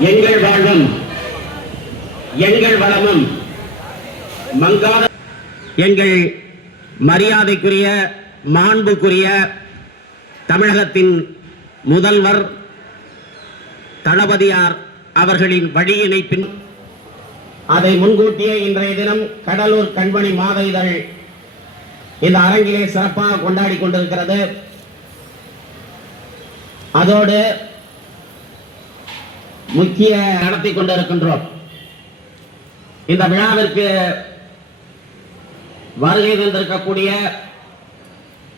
எங்கள் வாழ்வும் எங்கள் வளமும் மங்காத எங்கள் மரியாதைக்குரிய மாண்புக்குரிய தமிழகத்தின் முதல்வர் தளபதியார் அவர்களின் வழியினை பின் அதை முன்கூட்டியே இன்றைய தினம் கடலூர் கண்மணி மாத இதழ் இந்த அரங்கிலே சிறப்பாக கொண்டாடி கொண்டிருக்கிறது. அதோடு முக்கிய நடத்தி கொண்டிருக்கின்றோம். இந்த விழாவிற்கு வருகை தந்திருக்கக்கூடிய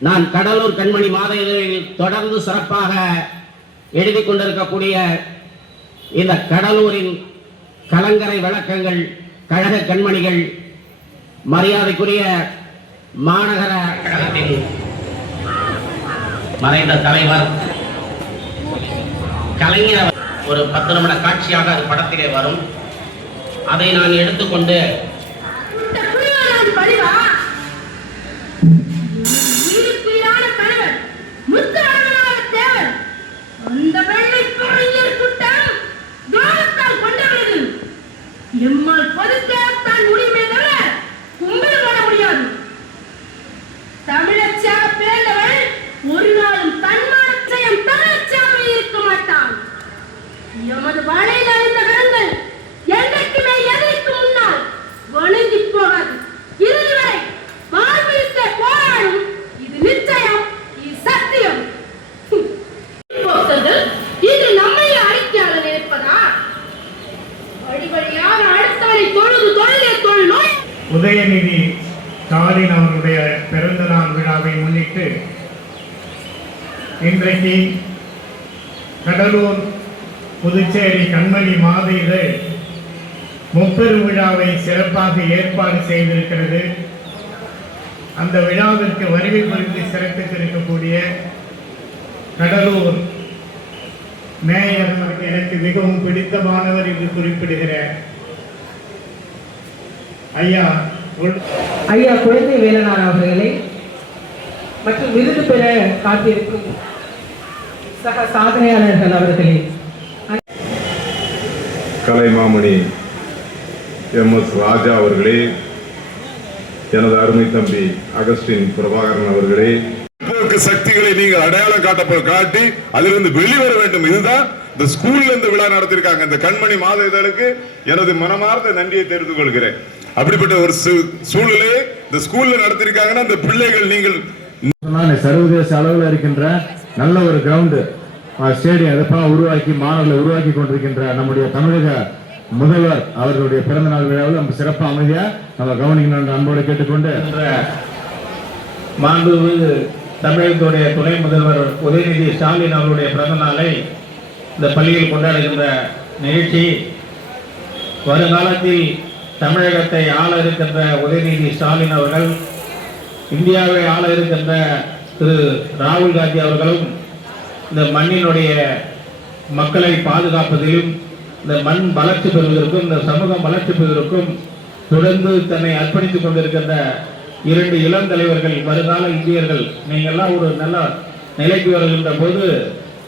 நான் கடலூர் கண்மணி மாத இதழில் தொடர்ந்து சிறப்பாக எழுதி கொண்டிருக்கக்கூடிய இந்த கடலூரின் கலங்கரை விளக்கங்கள் கழக கண்மணிகள் மரியாதைக்குரிய மாநகர கழகத்தின் மறைந்த தலைவர் கலைஞர் ஒரு பத்து நிமிட காட்சியாக அது படத்திலே வரும். அதை நான் எடுத்துக்கொண்டு சிறப்பாக ஏற்பாடு செய்திருக்கிறது. அந்த விழாவிற்கு வருகை புரிந்து சிறப்பித்திருக்கக்கூடிய கடலூர் மேயர் எனக்கு மிகவும் பிடித்தமானவர் என்று குறிப்பிடுகிற ஐயா ஐயா குழந்தை வேலனார் அவர்களை மற்றும் விருது பெற காத்திருக்கும் சக சாதனையாளர்கள் அவர்களே. கலைமாமணி எம் எஸ் ராஜா அவர்களே எனது அருமை தம்பி அகஸ்டின் பிரபாகரன் அவர்களே. சக்திகளை நீங்கள் அடையாளம் காட்ட காட்டி அதிலிருந்து வெளிவர வேண்டும். இதுதான் இந்த ஸ்கூல்ல இந்த விழா நடத்திருக்காங்க இந்த கண்மணி மாத இதழுக்கு எனது மனமார்ந்த நன்றியை தெரிந்து கொள்கிறேன். அப்படிப்பட்ட ஒரு சூ- சூழ்நிலையை இந்த ஸ்கூல்ல நடத்திருக்காங்கன்னா இந்த பிள்ளைகள் நீங்கள் சர்வதேச அளவில் இருக்கின்ற நல்ல ஒரு கிரவுண்டு ஸ்டேடியம் இதெல்லாம் உருவாக்கி மாணவர்களை உருவாக்கி கொண்டிருக்கின்ற நம்முடைய தமிழக முதல்வர் அவர்களுடைய பிறந்த நாள் விழாவில் நம்ம சிறப்பாக அமைதியா நம்ம கவனிக்கணும் என்ற அன்போடு கேட்டுக்கொண்டு என்ற மாண்புமிகு தமிழகத்துடைய துணை முதல்வர் உதயநிதி ஸ்டாலின் அவருடைய பிறந்த நாளை இந்த பள்ளியில் கொண்டாடுகின்ற நிகழ்ச்சி வருங்காலத்தில் தமிழகத்தை ஆள இருக்கின்ற உதயநிதி ஸ்டாலின் அவர்கள் இந்தியாவை ஆள இருக்கின்ற திரு ராகுல் காந்தி அவர்களும் இந்த மண்ணினுடைய மக்களை பாதுகாப்பதிலும் இந்த மண் வளர்ச்சி பெறுவதற்கும் இந்த சமூகம் வளர்ச்சி பெறுவதற்கும் தொடர்ந்து தன்னை அர்ப்பணித்துக் கொண்டிருக்கின்ற இரண்டு இளம் தலைவர்கள் வருங்கால இந்தியர்கள் நீங்கள்லாம் ஒரு நல்ல நிலைக்கு வருகின்ற போது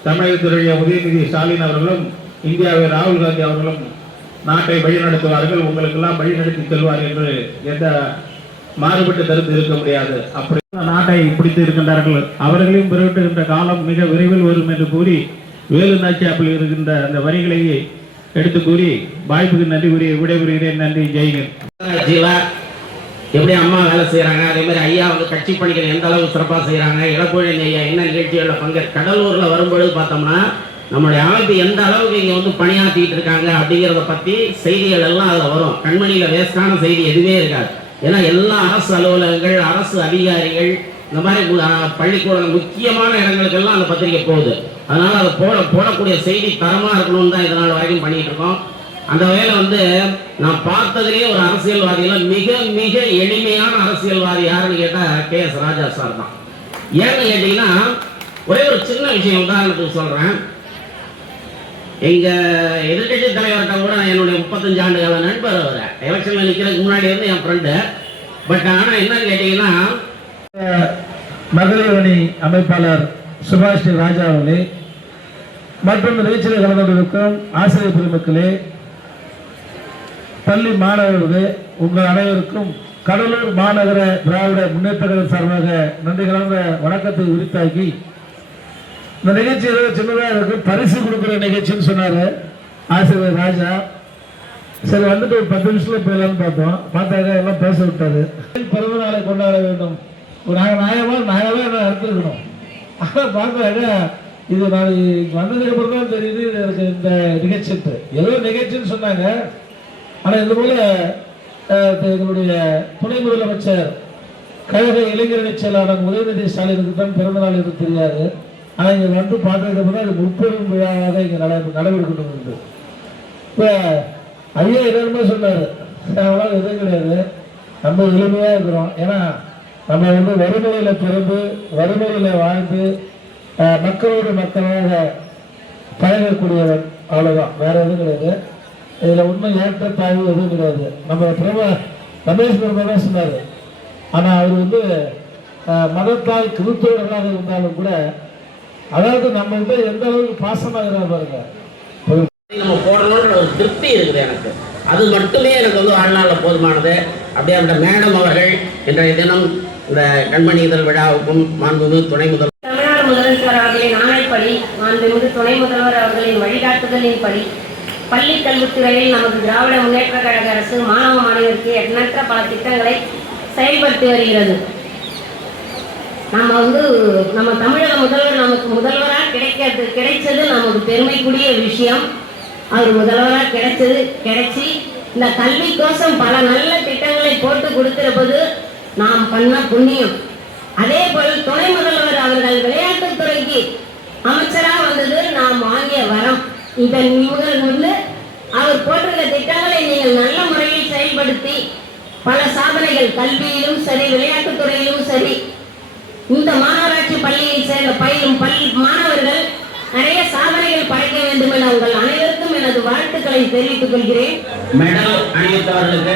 தமிழகத்துடைய உதயநிதி ஸ்டாலின் அவர்களும் இந்தியாவை ராகுல் காந்தி அவர்களும் நாட்டை வழிநடத்துவார்கள் உங்களுக்கெல்லாம் வழிநடத்தி செல்வார் என்று எந்த மாறுபட்டு கருத்து இருக்க முடியாது. அப்படி நாட்டை பிடித்து இருக்கின்றார்கள். அவர்களையும் பிறவிட்டுகின்ற காலம் மிக விரைவில் வரும் என்று கூறி வேலு நாச்சியாப்பில் இருக்கின்ற அந்த வரிகளை எடுத்து கூறி வாய்ப்புக்கு நன்றி கூறி விடைபெறுகிறேன். நன்றி ஜெய்கன் ஜீவா எப்படி அம்மா வேலை செய்கிறாங்க அதே மாதிரி ஐயா வந்து கட்சி பணிகள் எந்த அளவுக்கு சிறப்பாக செய்கிறாங்க இளப்பொழில் ஐயா என்ன நிகழ்ச்சிகளில் பங்கு கடலூரில் வரும்பொழுது பார்த்தோம்னா நம்மளுடைய அமைப்பு எந்த அளவுக்கு இங்கே வந்து பணியாற்றிட்டு இருக்காங்க அப்படிங்கிறத பற்றி செய்திகள் எல்லாம் அதில் வரும். கண்மணியில் வேஸ்டான செய்தி எதுவுமே இருக்காது. ஏன்னா எல்லா அரசு அலுவலகங்கள் அரசு அதிகாரிகள் இந்த மாதிரி பள்ளிக்கூடம் முக்கியமான இடங்களுக்கெல்லாம் அந்த பத்திரிக்கை போகுது. அதனால் அதை போட போடக்கூடிய செய்தி தரமாக இருக்கணும்னு தான் இதனால் வரைக்கும் பண்ணிகிட்டு இருக்கோம் அந்த வகையில் வந்து நான் பார்த்ததுலேயே ஒரு அரசியல்வாதியில் மிக மிக எளிமையான அரசியல்வாதி யாருன்னு கேட்டால் கே எஸ் ராஜா சார் தான். ஏன்னு கேட்டிங்கன்னா ஒரே ஒரு சின்ன விஷயம் உதாரணத்துக்கு சொல்கிறேன் எங்கள் எதிர்கட்சி தலைவர்கிட்ட கூட நான் என்னுடைய முப்பத்தஞ்சு ஆண்டு கால நண்பர் அவர். எலெக்ஷனில் நிற்கிறதுக்கு முன்னாடி வந்து என் ஃப்ரெண்டு பட் ஆனால் என்னன்னு கேட்டிங்கன்னா மகளிர் அணி அமைப்பாளர் சுபாஷ் ராஜா அவர்களே மற்றும் நிகழ்ச்சியில் கலந்து கொண்டிருக்கும் ஆசிரியர் பெருமக்களே பள்ளி மாணவர்களே உங்கள் அனைவருக்கும் கடலூர் மாநகர திராவிட முன்னேற்ற சார்பாக நன்றி கலந்த வணக்கத்தை உரித்தாக்கி இந்த நிகழ்ச்சி ஏதோ சின்னதாக இருக்கு பரிசு கொடுக்குற நிகழ்ச்சின்னு சொன்னார் ஆசிரியர் ராஜா. சரி வந்துட்டு ஒரு பத்து நிமிஷத்தில் போயிடலாம்னு பார்த்தோம். பார்த்தாக்க எல்லாம் பேச விட்டாரு. பிறந்த நாளை கொண்டாட வேண்டும்? ஒரு நாங்கள் நியாயமா நியாயமா என்ன எடுத்துருக்கணும் ஆனால் பார்த்தாக்க இது நான் வந்ததுக்கு அப்புறம் தான் தெரியுது எனக்கு இந்த நிகழ்ச்சிட்டு ஏதோ நிகழ்ச்சின்னு சொன்னாங்க. ஆனால் இது போல எங்களுடைய துணை முதலமைச்சர் கழக இளைஞரணி செயலாளர் உதயநிதி ஸ்டாலினுக்கு தான் பிறந்த நாள் என்று தெரியாது. ஆனால் இங்கே வந்து பார்த்ததுக்கு அப்புறம் தான் இது முப்பெரும் விழாவாக இங்கே நட நடைபெற்று கொண்டு இப்போ ஐயா என்னமே சொன்னார். அதெல்லாம் எதுவும் கிடையாது. நம்ம எளிமையாக இருக்கிறோம். ஏன்னா நம்ம வந்து வறுமையில் பிறந்து வறுமையில் வாழ்ந்து மக்களோடு மக்களாக பழகக்கூடியவன் அவ்வளோதான் வேற எதுவும் கிடையாது. இதில் ஒன்றும் ஏற்ற தாழ்வு எதுவும் கிடையாது. நம்ம பிரப ரமேஷ் பிரபா தான் சொன்னார். ஆனால் அவர் வந்து மதத்தால் கிறிஸ்தவர்களாக இருந்தாலும் கூட அதாவது நம்மள்கிட்ட எந்த அளவுக்கு பாசமாக இருக்கிறார் பாருங்க. ஒரு நம்ம போடணும்னு ஒரு திருப்தி இருக்குது எனக்கு. அது மட்டுமே எனக்கு வந்து வாழ்நாளில் போதுமானது. அப்படியே அந்த மேடம் அவர்கள் இன்றைய தினம் இந்த கண்மணி இதழ் விழாவுக்கும் மாண்புமிகு துணை முதல் தமிழ்நாடு முதலமைச்சர் அவர்களின் ஆணைப்படி மாண்புமிகு துணை முதல்வர் அவர்களின் வழிகாட்டுதலின்படி பள்ளி கல்வித்துறையில் நமது திராவிட முன்னேற்ற கழக அரசு மாணவ மாணவருக்கு எண்ணற்ற பல திட்டங்களை செயல்படுத்தி வருகிறது. நம்ம வந்து நம்ம தமிழக முதல்வர் நமக்கு முதல்வராக கிடைக்கிறது கிடைச்சது நமக்கு பெருமைக்குரிய விஷயம். அவர் முதல்வராக கிடைச்சது கிடைச்சி இந்த கல்விக்கோசம் பல நல்ல திட்டங்களை போட்டு கொடுத்திருப்பது நாம் பண்ண புண்ணியம். அதே போல் துணை முதல்வர் அவர்கள் விளையாட்டுத் துறைக்கு அமைச்சரா வந்தது நாம் வாங்கிய வரம். இதன் முதல் வந்து அவர் போட்டிருக்க திட்டங்களை நீங்கள் நல்ல முறையில் செயல்படுத்தி பல சாதனைகள் கல்வியிலும் சரி விளையாட்டுத் துறையிலும் சரி இந்த மாநகராட்சி பள்ளியில் சேர்ந்த பயிலும் பள்ளி மாணவர்கள் நிறைய சாதனைகள் படைக்க வேண்டும் என உங்கள் அனைவருக்கும் எனது வாழ்த்துக்களை தெரிவித்துக் கொள்கிறேன். மெடல் அணிவித்தவர்களுக்கு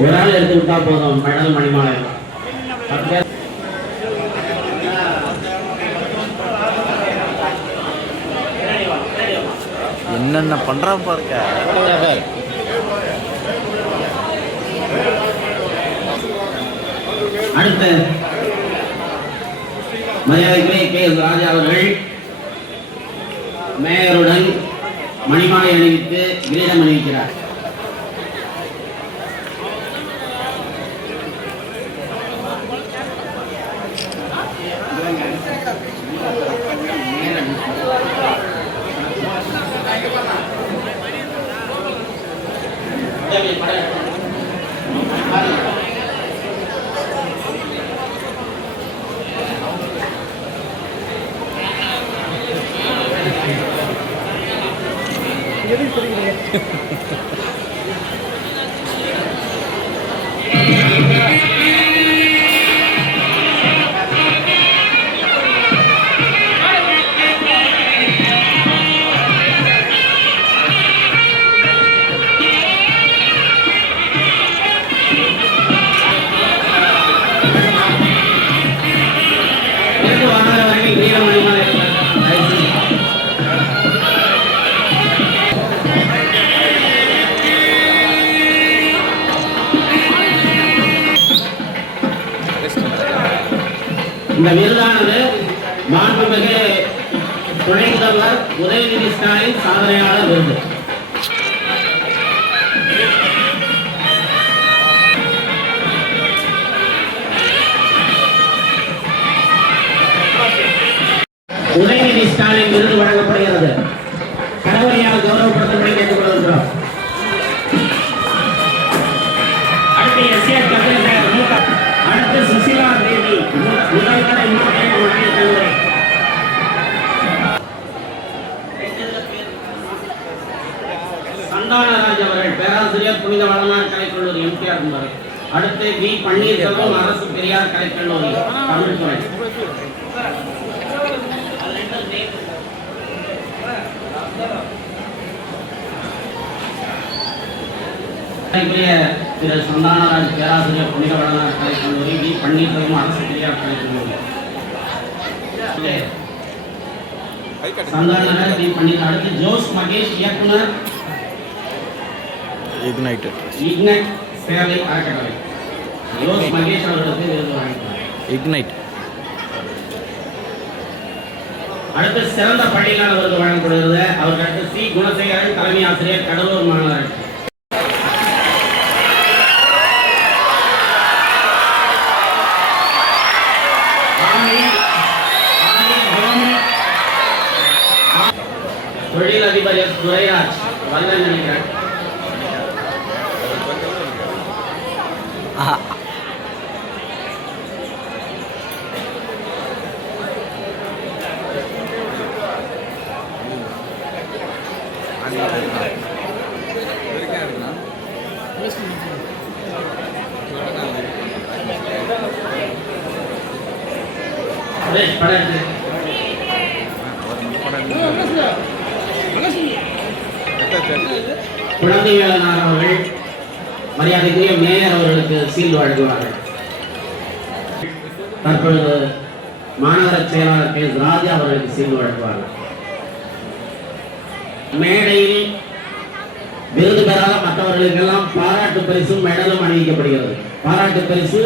ஒரு ஆள் எடுத்து விட்டா போதும். மெடல் மணிமாலை. என்னென்ன பண்றான் பாருங்க. அடுத்து மரியாதைக்குரிய கே. எஸ். ராஜா அவர்கள் மேயருடன் மணிமாலை அணிவித்து கிரீடம் அணிவிக்கிறார். இந்த விருதானது மாண்புமிகு துணை முதல்வர் உதயநிதி ஸ்டாலின் சாதனையாளர் விருது. உதயநிதி ஸ்டாலின் விருது కామెంట్ ఉన్నాయి இன்றைய திரு சந்தானராஜ் பேராசிரியர் புனிதவளனார் கலைக்கல்லூரி வி பன்னீர்செல்வம் அரசு பெரியார் கலைக்கல்லூரி சந்தானராஜ் வி பன்னீர் அடுத்து ஜோஸ் மகேஷ் இயக்குனர் இக்னைட்டட் இக்னைட் சேவை அறக்கட்டளை ஜோஸ் மகேஷ் அவர்களுக்கு விருது வாங்கினார் இக்னைட் அடுத்து சிறந்த பள்ளிக்கான விருது வழங்கப்படுகிறது. அவருக்கு அடுத்து சி. குணசேகரன் தலைமை ஆசிரியர் கடலூர் மாநகராட்சி. தொழிலதிபர் எஸ். துரைராஜ் வல்ல நினைக்கிறேன். சீல் வழங்குவார்கள் தற்பொழுது மாநகர செயலாளர் கே. ராஜா அவர்களுக்கு சீல் வழங்குவார்கள் மேடையில் விருது பெறாத மற்றவர்களுக்கெல்லாம் பாராட்டு பரிசும் மெடலும் அணிவிக்கப்படுகிறது. பாராட்டு பரிசு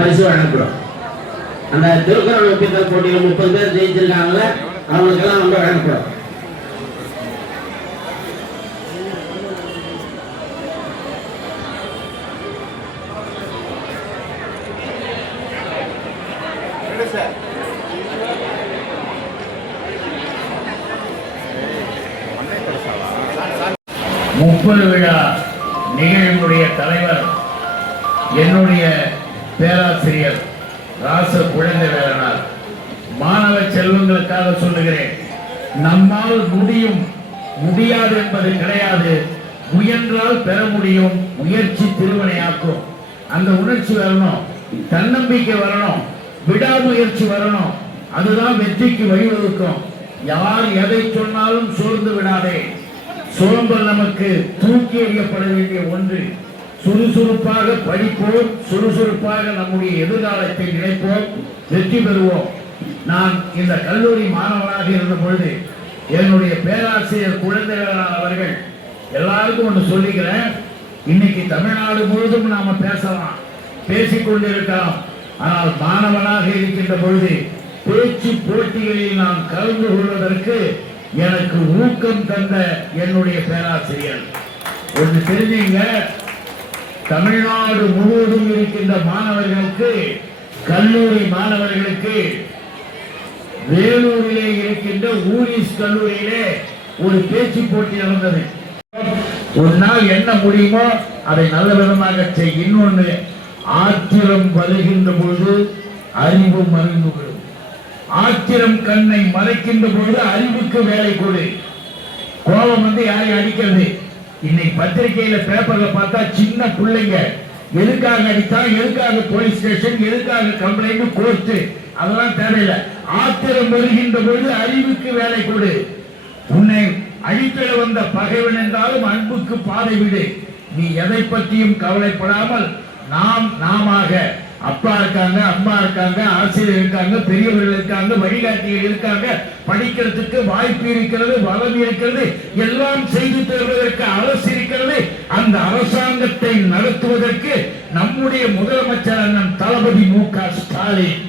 பரிசு வழங்கப்படும். அந்த திருக்குறள் ஒப்பித்தல் போட்டியில் முப்பது பேர் ஜெயிச்சிருக்காங்கல்ல அவங்களுக்கெல்லாம் வந்து வழங்கப்படும். செல்வங்களுக்காக சொல்லுகிறேன். நம்மால் முடியும். முடியாது என்பது கிடையாது. முயன்றால் பெற முடியும். முயற்சி திருவினையாக்கும். அந்த உணர்ச்சி வரணும். தன்னம்பிக்கை வரணும். விடாமுயற்சி வரணும். அதுதான் வெற்றிக்கு வழிவகுக்கும். யார் எதை சொன்னாலும் சோர்ந்து விடாதே. சோம்பல் நமக்கு தூக்கி எறியப்பட வேண்டிய ஒன்று. சுறுசுறுப்பாக படிப்போம். சுறுசுறுப்பாக நம்முடைய எதிர்காலத்தை நினைப்போம். வெற்றி பெறுவோம். நான் இந்த கல்லூரி மாணவனாக இருந்த பொழுது என்னுடைய பேராசிரியர் குழந்தைகளான அவர்கள் எல்லாருக்கும் ஒன்று சொல்லிக்கிறேன். இன்னைக்கு தமிழ்நாடு முழுவதும் நாம பேசலாம் பேசிக்கொண்டிருக்கலாம். ஆனால் மாணவனாக இருக்கின்ற பொழுது பேச்சு போட்டிகளில் நான் கலந்து கொள்வதற்கு எனக்கு ஊக்கம் தந்த என்னுடைய பேராசிரியர். ஒன்று தெரிஞ்சீங்க தமிழ்நாடு முழுவதும் இருக்கின்ற மாணவர்களுக்கு கல்லூரி மாணவர்களுக்கு வேலூரிலே இருக்கின்ற ஊரிஸ் கல்லூரியிலே ஒரு பேச்சு போட்டி நடந்தது. ஒரு நாள் என்ன முடியுமோ அதை நல்ல விதமாக செய். இன்னொன்று ஆத்திரம் வருகின்ற பொழுது அறிவு மறைந்து விடும் ஆத்திரம் கண்ணை மறைக்கின்ற பொழுது அறிவுக்கு வேலை கொடு. கோபம் வந்து யாரையும் அடிக்கிறது. இன்னைக்கு பத்திரிகையில பேப்பர்ல பார்த்தா சின்ன பிள்ளைங்க எதுக்காக அடித்தா எதுக்காக போலீஸ் ஸ்டேஷன் எதுக்காக கம்ப்ளைண்ட் கோர்ட்டு அதெல்லாம் தேவையில்லை. ஆத்திரம் வருகின்ற பொழுது அறிவுக்கு வேலை கொடு. உன்னை அழித்திட வந்த பகைவன் என்றாலும் அன்புக்கு பாதை விடு. நீ எதை பற்றியும் கவலைப்படாமல் நாம் நாமாக அப்பா இருக்காங்க அம்மா இருக்காங்க ஆசிரியர் இருக்காங்க பெரியவர்கள் இருக்காங்க வழிகாட்டிகள் இருக்காங்க படிக்கிறதுக்கு வாய்ப்பு இருக்கிறது வளம் இருக்கிறது எல்லாம் செய்து தருவதற்கு அரசு இருக்கிறது. அந்த அரசாங்கத்தை நடத்துவதற்கு நம்முடைய முதலமைச்சர் அண்ணன் தளபதி மு க ஸ்டாலின்.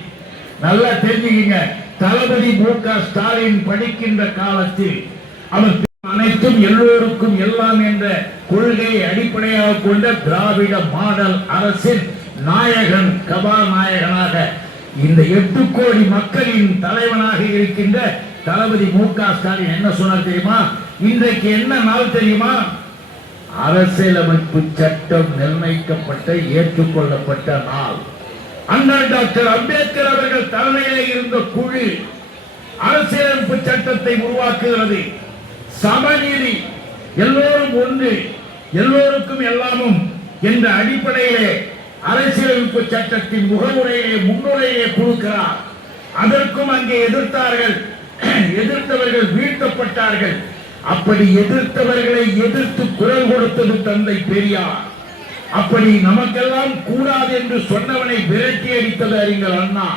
நல்லா தெரிஞ்சுக்கீங்க. தளபதி மு க ஸ்டாலின் படிக்கின்ற காலத்தில் அவர் அனைத்தும் எல்லோருக்கும் எல்லாம் என்ற கொள்கையை அடிப்படையாக கொண்ட திராவிட மாடல் அரசின் நாயகன் கபாநாயகனாக இந்த எட்டு கோடி மக்களின் தலைவனாக இருக்கின்ற தளபதி மு க ஸ்டாலின் என்ன சொன்னார் தெரியுமா? இன்றைக்கு என்ன நாள் தெரியுமா? அரசியலமைப்பு சட்டம் நிர்ணயிக்கப்பட்ட ஏற்றுக்கொள்ளப்பட்ட நாள். அண்ணா டாக்டர் அம்பேத்கர் அவர்கள் தலைமையிலே இருந்த குழு அரசியலமைப்பு சட்டத்தை உருவாக்குகிறது. சமநீதி எல்லோரும் ஒன்று எல்லோருக்கும் எல்லாமும் என்ற அடிப்படையிலே அரசியலமைப்பு சட்டத்தின் முகமுறையிலே முன்னுரையிலே கொடுக்கிறார். அதற்கும் அங்கே எதிர்த்தார்கள். எதிர்த்தவர்கள் வீழ்த்தப்பட்டார்கள். அப்படி எதிர்த்தவர்களை எதிர்த்து குரல் கொடுத்தது தந்தை பெரியார். அப்படி நமக்கெல்லாம் கூடாது என்று சொன்னவனை விரட்டி அடித்தது அறிஞர் அண்ணா.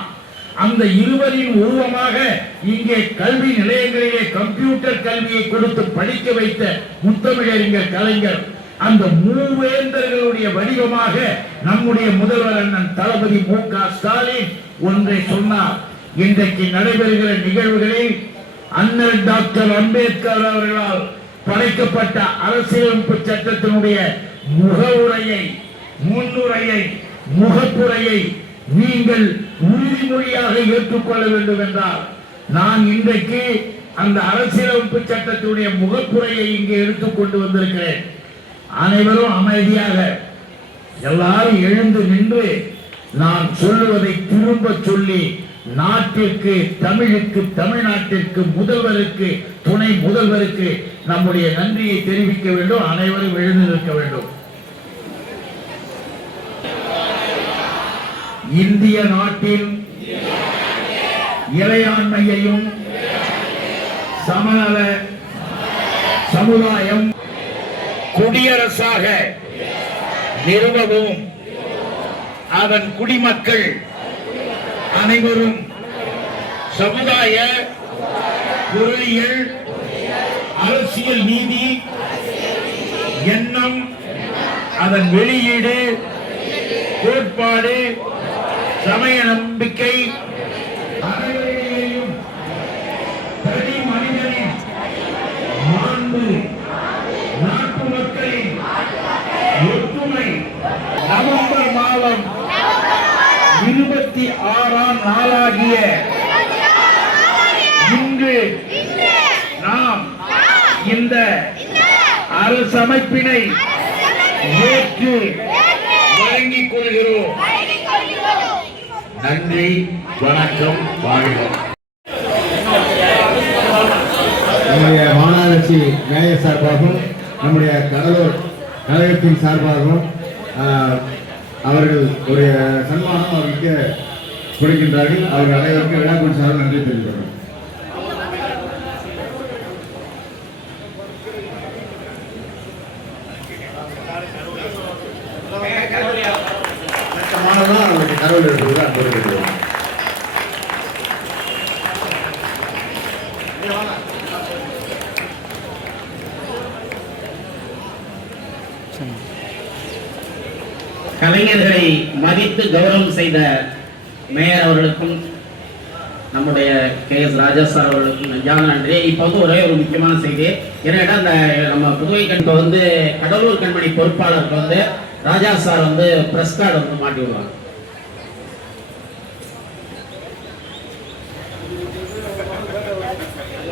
அந்த இருவரின் உருவமாக இங்கே கல்வி நிலையங்களிலே கம்ப்யூட்டர் கல்வியை கொடுத்து படிக்க வைத்த முத்தமிழறிஞர் கலைஞர். அந்த மூவேந்தர்களுடைய வடிவமாக நம்முடைய முதல்வர் அண்ணன் தளபதி மு க ஸ்டாலின் ஒன்றை சொன்னார். இன்றைக்கு நடைபெறுகிற நிகழ்வுகளில் அண்ணல் டாக்டர் அம்பேத்கர் அவர்களால் படைக்கப்பட்ட அரசியலமைப்பு சட்டத்தினுடைய முகவுரையை முன்னுரையை முகப்புரையை நீங்கள் உறுதிமொழியாக ஏற்றுக்கொள்ள வேண்டும் என்றால் நான் இன்றைக்கு அந்த அரசியலமைப்பு சட்டத்தினுடைய முகப்புரையை இங்கே எடுத்துக்கொண்டு வந்திருக்கிறேன். அனைவரும் அமைதியாக எல்லாரும் எழுந்து நின்று நான் சொல்லுவதை திரும்ப சொல்லி நாட்டிற்கு தமிழுக்கு தமிழ்நாட்டிற்கு முதல்வருக்கு துணை முதல்வருக்கு நம்முடைய நன்றியை தெரிவிக்க வேண்டும் அனைவரும் எழுந்து நிற்க வேண்டும். இந்திய நாட்டின் இறையாண்மையையும் சமநல சமுதாயம் குடியரசாக நிறுவவும் அதன் குடிமக்கள் அனைவரும் சமுதாய பொருளியல் அரசியல் நீதி எண்ணம் அதன் வெளியீடு கோட்பாடு சமய நம்பிக்கை. அனைவரையும் தனி மனிதனின் மாண்பு நாட்டு மக்களின் ஒற்றுமை. நவம்பர் மாதம் இருபத்தி ஆறாம் நாளாகிய இன்று நாம் இந்த அரசமைப்பினை ஏற்று வழங்கிக் கொள்கிறோம். நன்றி வணக்கம் வாழ்க. நம்முடைய மாநகராட்சி மேயர் சார்பாகவும் நம்முடைய கடலூர் கழகத்தின் சார்பாகவும் அவர்கள் ஒரு சன்மானம் அவர்களுக்கு கொடுக்கின்றார்கள். அவர்கள் அனைவருக்கும் விழாக்குழு சார்பாக நன்றி தெரிவிக்கிறோம் மாணவர்கள் அவர்களுக்கு கடவுள் எடுப்பது அன்போடு கேட்டுக்கிறோம் கலைஞர்களை மதித்து கௌரவம் செய்த மேயர் அவர்களுக்கும் நம்முடைய கே எஸ் ராஜா சார் அவர்களுக்கும் நெஞ்சான நன்றி. இப்போ வந்து ஒரே ஒரு முக்கியமான செய்தி. என்னடா இந்த நம்ம புதுவை கண்பை வந்து கடலூர் கண்மணி பொறுப்பாளருக்கு வந்து ராஜா சார் வந்து பிரஸ் கார்டு வந்து மாட்டி விடுவாங்க.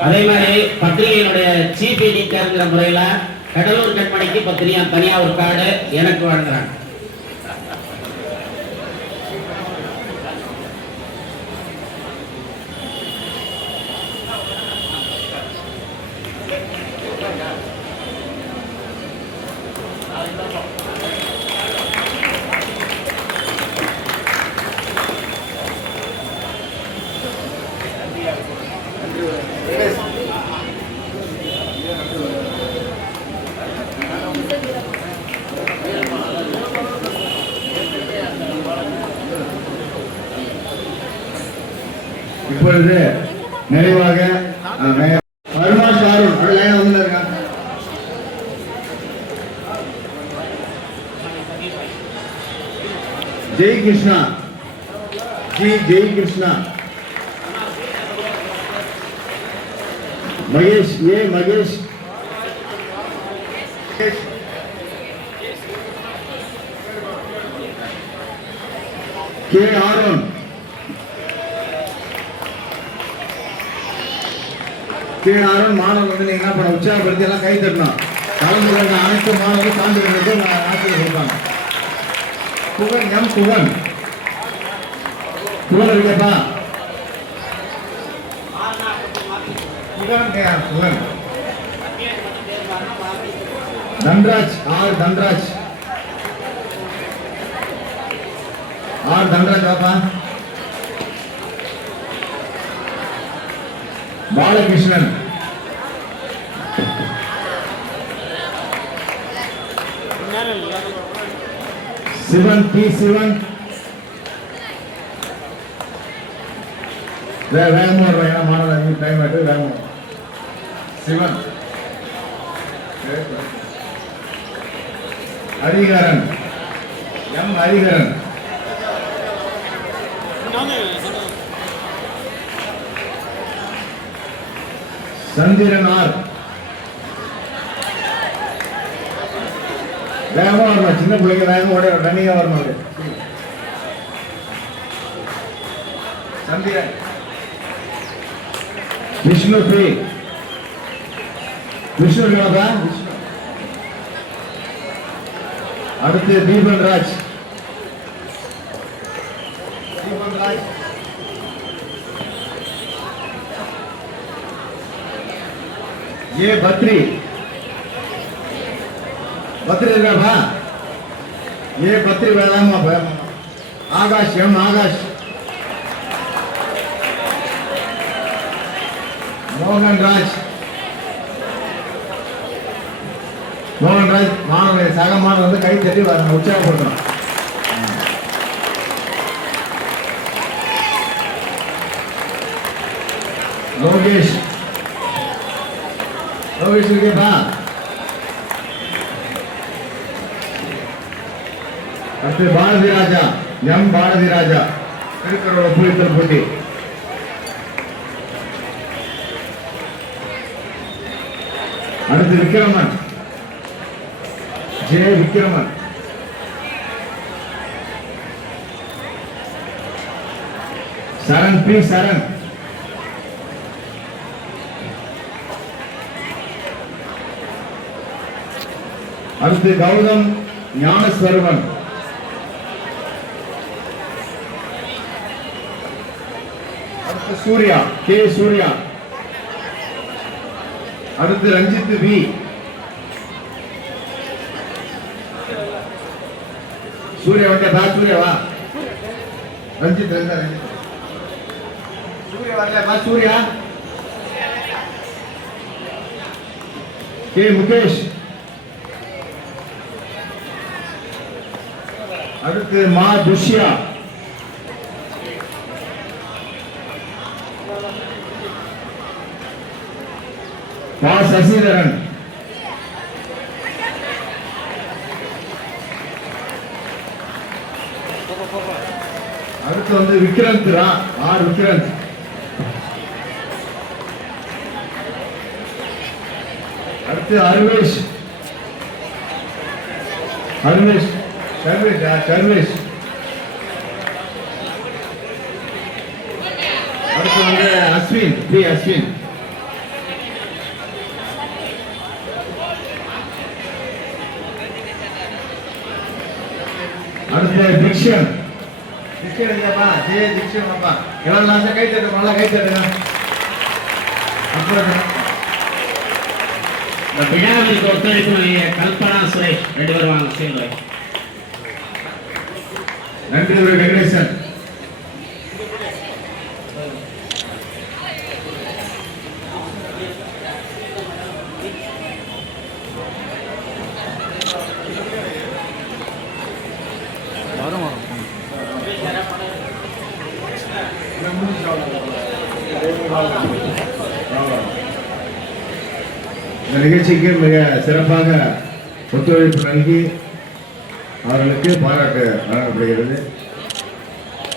அதே மாதிரி பத்திரிகையினுடைய சீஃப் எடிட்டர்ங்கிற முறையில கடலூர் கண்மணிக்கு பத்திரிகை தனியா ஒரு கார்டு எனக்கு வழங்குறாங்க இப்பொழுது நிறைவாக அஹ், மேயர் அருணாஷ் அருண் ஒரு லைன் வந்து இருக்காங்க Jai Krishna G Jai Krishna Mahesh A Mahesh K Aaron K Aaron மாணவர் வந்து நீங்க என்ன பண்ண உற்சாகப்படுத்தி எல்லாம் கை தட்டணும். கலந்து கொண்ட அனைத்து மாணவர்கள் சான்றிதழ்களுக்கு நான் ஆசிரியர் கொடுப்பாங்க புகழ் எம் புகழ். புகழ் இருக்கப்பா புகன் K Dhanraj R Dhanraj. R Dhanraj பாப்பா. பாலகிருஷ்ணன். சிவன் பி சிவன். வே வேகமாக வருவாங்க ஏன்னா மாணவர் டைம் ஆகிட்டு வேகமாக சிவன். ஹரிகரன் எம் ஹரிகரன் சந்திரனார் வேகமாக வரணும் சின்ன பிள்ளைங்க வேகமா ஓட ரன்னிங்கா வரணும் அது? சந்தியா விஷ்ணு பி. விஷ்ணு யோகா அடுத்து தீபன் ராஜ் தீபன் ராஜ் ஏ பத்ரி. பத்ரி இருக்காப்பா ஏ பத்ரி வேணாமா வேணாமா. ஆகாஷ் எம் ஆகாஷ் மோகன் ராஜ் மோகன் ராஜ் மாணவர்களை சக மாணவர் வந்து கை தட்டி வர உற்சாகப்படுத்தணும் லோகேஷ் லோகேஷ் இருக்கேப்பா அடுத்து பாரதி ராஜா எம் பாரதி ராஜா. திருக்கரோட புலித்தல் போட்டி. அடுத்து விக்ரமன். ஜே விக்ரமன். சரண் பி சரண். அடுத்து கௌதம் ஞானஸ்வரவன் அடுத்து சூர்யா கே சூர்யா. அடுத்து ரஞ்சித் வி. சூர்யா வந்தா சூர்யா வா. ரஞ்சித் இருந்தா ரஞ்சித் சூர்யா வரல வா சூர்யா. கே முகேஷ். அடுத்து மா துஷ்யா. வா சசிதரன். அடுத்து வந்து விக்ரந்த் ரா ஆர் விக்ரந்த். அடுத்து அருவேஷ். அருவேஷ் சர்வேஷ் சர்வேஷ். அடுத்து வந்து அஸ்வின் பி அஸ்வின். திக்ஷன் திக்ஷன் இல்லப்பா ஜே திக்ஷன் அப்பா. எவ்வளவு நாசம் கை தட்டு நல்லா கை தட்டுங்க அப்புறம் இந்த விழாவிற்கு ஒத்துழைப்பு கல்பனா சுரேஷ் ரெண்டு பேரும் வாங்க சேர்ந்து நன்றி வெங்கடேசன் வரும் வரும் இந்த நிகழ்ச்சிக்கு மிக சிறப்பாக ஒத்துழைப்பு நல்கி அவர்களுக்கு பாராட்டு வழங்கப்படுகிறது.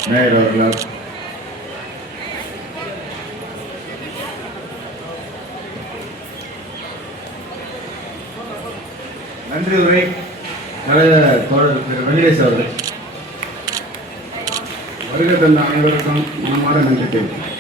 மேயர் அவர்களால். நன்றி உரை தலைவர் தோழர் திரு வெங்கடேஷ் அவர்கள். வருகை தந்த அனைவருக்கும் மனமாட நன்றி தெரிவிக்கிறேன்